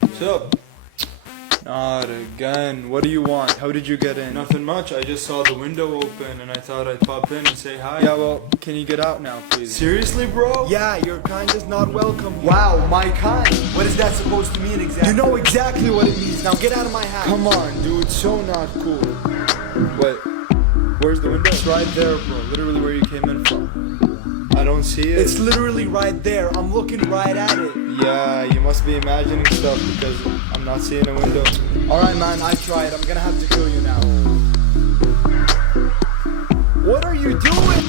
What's up? Not again. What do you want? How did you get in? Nothing much. I just saw the window open and I thought I'd pop in and say hi. Yeah, well, can you get out now, please? Seriously, bro? Yeah, your kind is not welcome here. Wow, my kind. What is that supposed to mean exactly? You know exactly what it means. Now get out of my house. Come on, dude. So not cool. Wait, where's the window? It's right there, bro. Literally where you came in from. I don't see it. It's literally right there. I'm looking right at it. Yeah, you must be imagining stuff because I'm not seeing a window. Alright, man, I tried. I'm gonna have to kill you now. What are you doing?